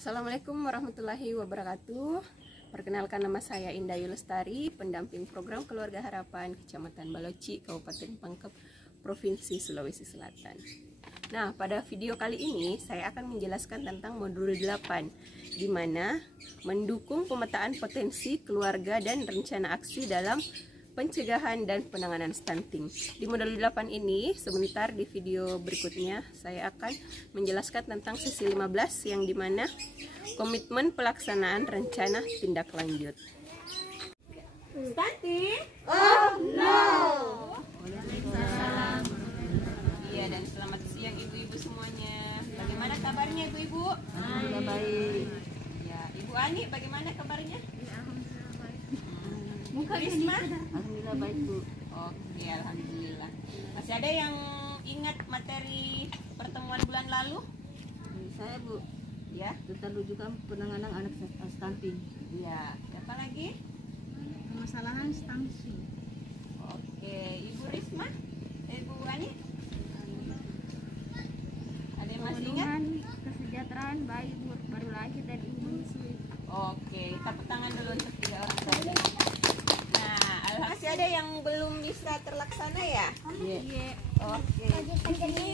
Assalamualaikum warahmatullahi wabarakatuh. Perkenalkan, nama saya Indah Yulestari, pendamping program Keluarga Harapan Kecamatan Baloci, Kabupaten Pangkep, Provinsi Sulawesi Selatan. Nah, pada video kali ini saya akan menjelaskan tentang modul 8, di mana mendukung pemetaan potensi keluarga dan rencana aksi dalam pencegahan dan penanganan stunting. Di modul 8 ini, sebentar di video berikutnya saya akan menjelaskan tentang sesi 15 yang dimana komitmen pelaksanaan rencana tindak lanjut. Stunting? Oh no! Waalaikumsalam. Iya, dan selamat siang ibu-ibu semuanya. Bagaimana kabarnya ibu-ibu? Alhamdulillah baik. Ya, Ibu Ani bagaimana kabarnya? Risma? Alhamdulillah baik Bu. Oke, alhamdulillah. Masih ada yang ingat materi pertemuan bulan lalu? Saya Bu, Ya. tentang rujukan penanganan anak stunting. Iya. Siapa lagi? Permasalahan stunting. Oke, Ibu Risma, Ibu Ani. Ada yang masih ingat? Kesejahteraan bayi baru lahir dan ibu menyusui. Oke, tepuk tangan dulu untuk 3 orang tadi. Nah, masih ada yang belum bisa terlaksana ya? Iya. Oke. Ini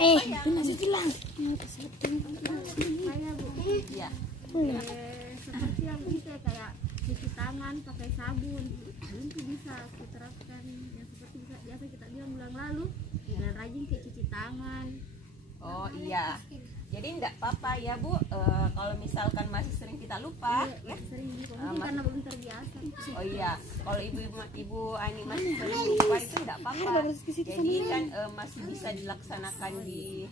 Itu nasi hilang. Saya Bu. ya. Seperti yang bisa kayak cuci tangan pakai sabun. Itu bisa diterapkan yang seperti biasa kita bilang bulan lalu. Dan rajin kayak cuci tangan. Oh iya. Jadi enggak apa-apa ya Bu, kalau misalkan masih sering kita lupa, ya. Sering mungkin karena belum terbiasa. Oh iya, kalau ibu Ani masih sering lupa itu enggak apa-apa. Jadi kan masih bisa dilaksanakan di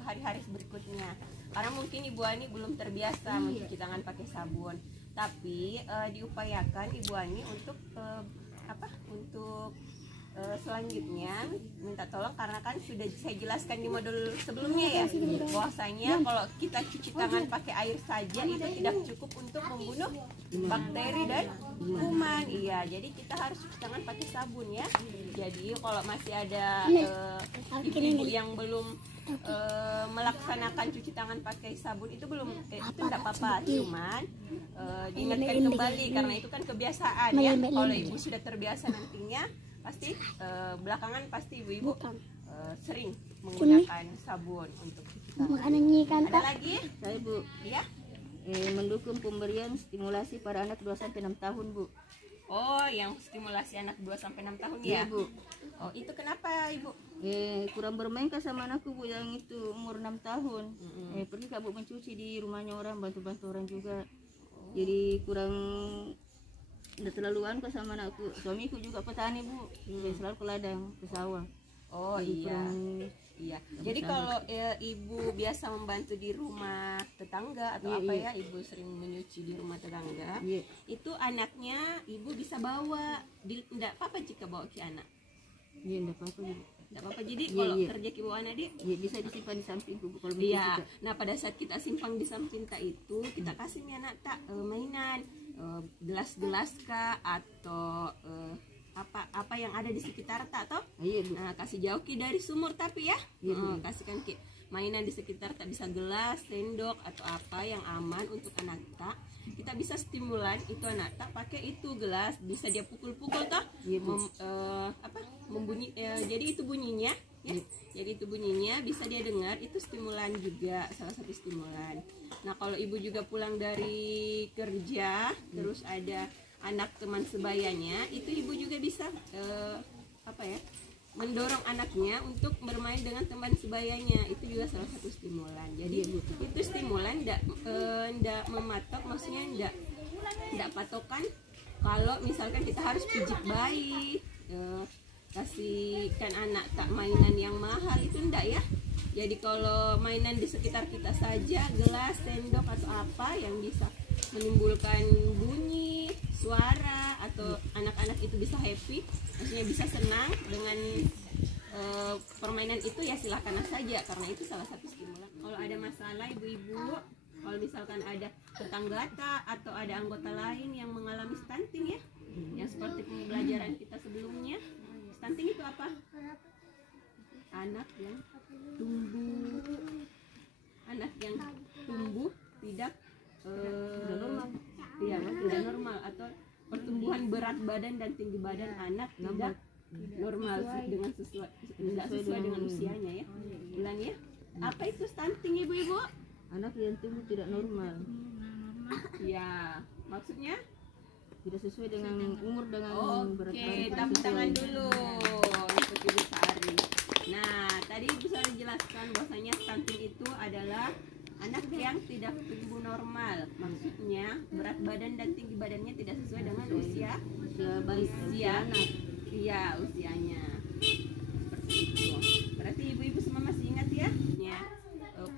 hari-hari berikutnya. Karena mungkin Ibu Ani belum terbiasa mencuci tangan pakai sabun. Tapi diupayakan Ibu Ani untuk selanjutnya minta tolong, karena kan sudah saya jelaskan di modul sebelumnya ya, bahwasanya kalau kita cuci tangan pakai air saja itu tidak cukup untuk membunuh bakteri dan kuman. Iya, jadi kita harus cuci tangan pakai sabun ya. Jadi kalau masih ada ibu-ibu yang belum melaksanakan cuci tangan pakai sabun itu itu tidak apa-apa, cuman diingatkan kembali karena itu kan kebiasaan ya. Kalau ibu sudah terbiasa nantinya pasti belakangan pasti ibu-ibu sering menggunakan sabun untuk cuci tangan. Ada lagi? Saya Bu, Ya. mendukung pemberian stimulasi pada anak 2-6 tahun Bu. Oh, yang stimulasi anak 2-6 tahun ya? Iya Bu. Oh, itu kenapa ibu? Kurang bermain sama anakku Bu yang itu umur 6 tahun. Pergi Kak Bu mencuci di rumahnya orang, bantu-bantu orang juga. Jadi kurang udah terlalu sama anakku. Suamiku juga petani Bu. Dia selalu ke ladang, ke sawah. Oh Jadi iya. kurang Iya. Jadi kalau ibu biasa membantu di rumah tetangga atau ibu sering menyuci di rumah tetangga, itu anaknya ibu bisa bawa. Tidak apa-apa jika bawa ke anak. Iya, enggak apa-apa Bu. Tidak apa-apa. Jadi kalau kerja ke ibu anak Bisa disimpan di samping Bu kalau iya. Nah, pada saat kita simpang di samping tak itu, kita kasihnya anak tak mainan, gelas-gelas kah atau apa yang ada di sekitar tak toh? Nah, kasih jauh ki dari sumur tapi ya. Kasihkan ki mainan di sekitar tak, bisa gelas, sendok atau apa yang aman untuk anak tak. Kita bisa stimulan itu anak tak pakai itu gelas, bisa dia pukul-pukul toh. Membunyi jadi itu bunyinya ya. Jadi itu bunyinya bisa dia dengar, itu stimulan juga, salah satu stimulan. Nah, kalau ibu juga pulang dari kerja terus ada anak teman sebayanya, itu ibu juga bisa mendorong anaknya untuk bermain dengan teman sebayanya, itu juga salah satu stimulan. Jadi itu stimulan ndak mematok, maksudnya ndak patokan kalau misalkan kita harus pijit bayi, kasihkan anak tak mainan yang mahal, itu ndak ya. Jadi kalau mainan di sekitar kita saja, gelas, sendok atau apa yang bisa menimbulkan bunyi, suara, atau anak-anak itu bisa happy, maksudnya bisa senang dengan permainan itu, ya silakan saja, karena itu salah satu stimulan. Kalau ada masalah ibu-ibu, kalau misalkan ada tetangga atau ada anggota lain yang mengalami stunting ya, yang seperti pembelajaran kita sebelumnya, stunting itu apa? Anak yang tumbuh, anak yang badan dan tinggi badan anak tidak normal dengan tidak sesuai dengan usianya ya. Ulangi ya. Apa itu stunting ibu-ibu? Anak yang tumbuh tidak normal. Ya, maksudnya? Tidak sesuai dengan umur dengan berat badan. Oke, tepuk tangan dulu untuk Ibu Sari. Nah, tadi Ibu Sari jelaskan bahwasanya stunting itu adalah anak yang tidak tumbuh normal. Maksudnya berat badan dan tinggi badannya tidak sesuai dengan usia anak. Iya, usianya. Seperti itu. Berarti ibu-ibu semua masih ingat ya?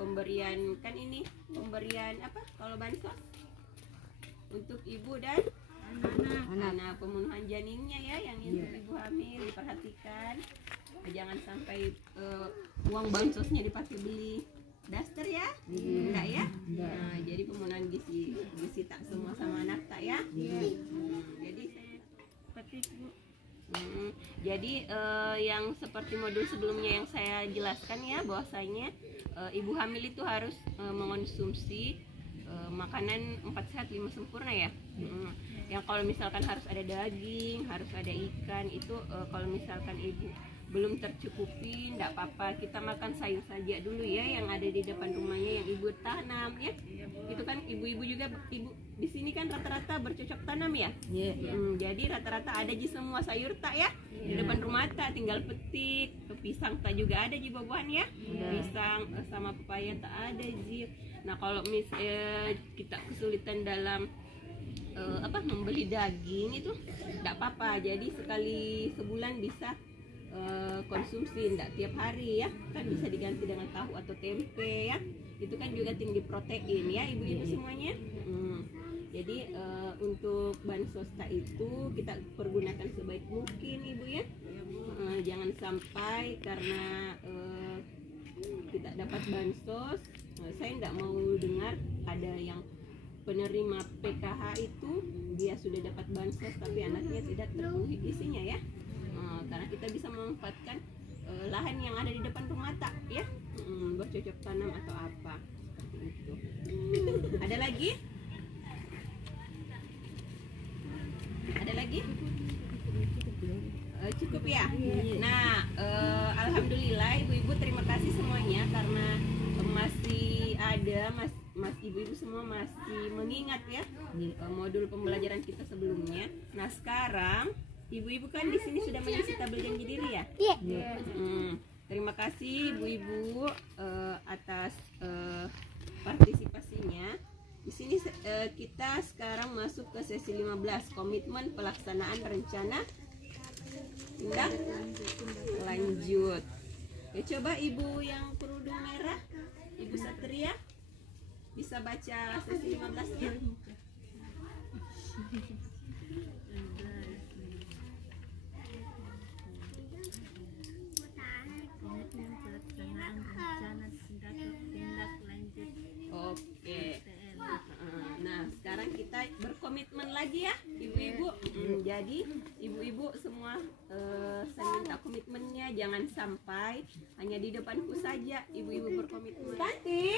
Pemberian kan ini pemberian apa? Kalau bansos untuk ibu dan anak pembunuhan janinnya ya, yang untuk ibu hamil diperhatikan. Jangan sampai uang bansosnya dipakai beli daster ya, enggak ya? Nah, jadi pembunuhan gizi tak semua sama anak tak ya? Jadi jadi yang seperti modul sebelumnya yang saya jelaskan ya, bahwasanya ibu hamil itu harus mengonsumsi makanan 4 sehat 5 sempurna ya. Yang kalau misalkan harus ada daging, harus ada ikan, itu kalau misalkan ibu belum tercukupi, enggak apa-apa, kita makan sayur saja dulu ya, yang ada di depan rumahnya yang ibu tanam ya. Itu kan ibu-ibu juga, ibu di sini kan rata-rata bercocok tanam ya. Jadi rata-rata ada di semua sayur tak ya di depan rumah tak, tinggal petik. Pisang tak juga ada di buah-buahan ya. Pisang sama pepaya tak ada ji. Nah kalau kita kesulitan dalam membeli daging itu enggak apa-apa, jadi sekali sebulan bisa konsumsi, enggak tiap hari ya, kan bisa diganti dengan tahu atau tempe ya, itu kan juga tinggi protein ya ibu-ibu semuanya. Jadi untuk bansos itu kita pergunakan sebaik mungkin ibu ya. Jangan sampai karena tidak dapat bansos, saya enggak mau dengar ada yang penerima PKH itu dia sudah dapat bansos tapi anaknya tidak terpenuhi isinya ya. Karena kita bisa memanfaatkan lahan yang ada di depan rumah tak ya, bercocok tanam atau apa seperti itu. Ada lagi? Ada lagi? Cukup ya. Nah, alhamdulillah ibu-ibu, terima kasih semuanya karena masih ada mas ibu-ibu semua masih mengingat ya modul pembelajaran kita sebelumnya. Nah sekarang ibu-ibu kan di sini sudah mengisi tabel janji diri ya. Terima kasih ibu-ibu atas partisipasinya. Di sini kita sekarang masuk ke sesi 15, komitmen pelaksanaan rencana tindak lanjut. Ya, coba ibu yang kerudung merah, Ibu Satria, bisa baca sesi 15-nya? Oke. Nah, sekarang kita berkomitmen lagi ya, ibu-ibu. Jadi, ibu-ibu semua saya minta komitmennya, jangan sampai hanya di depanku saja ibu-ibu berkomitmen. Tanti,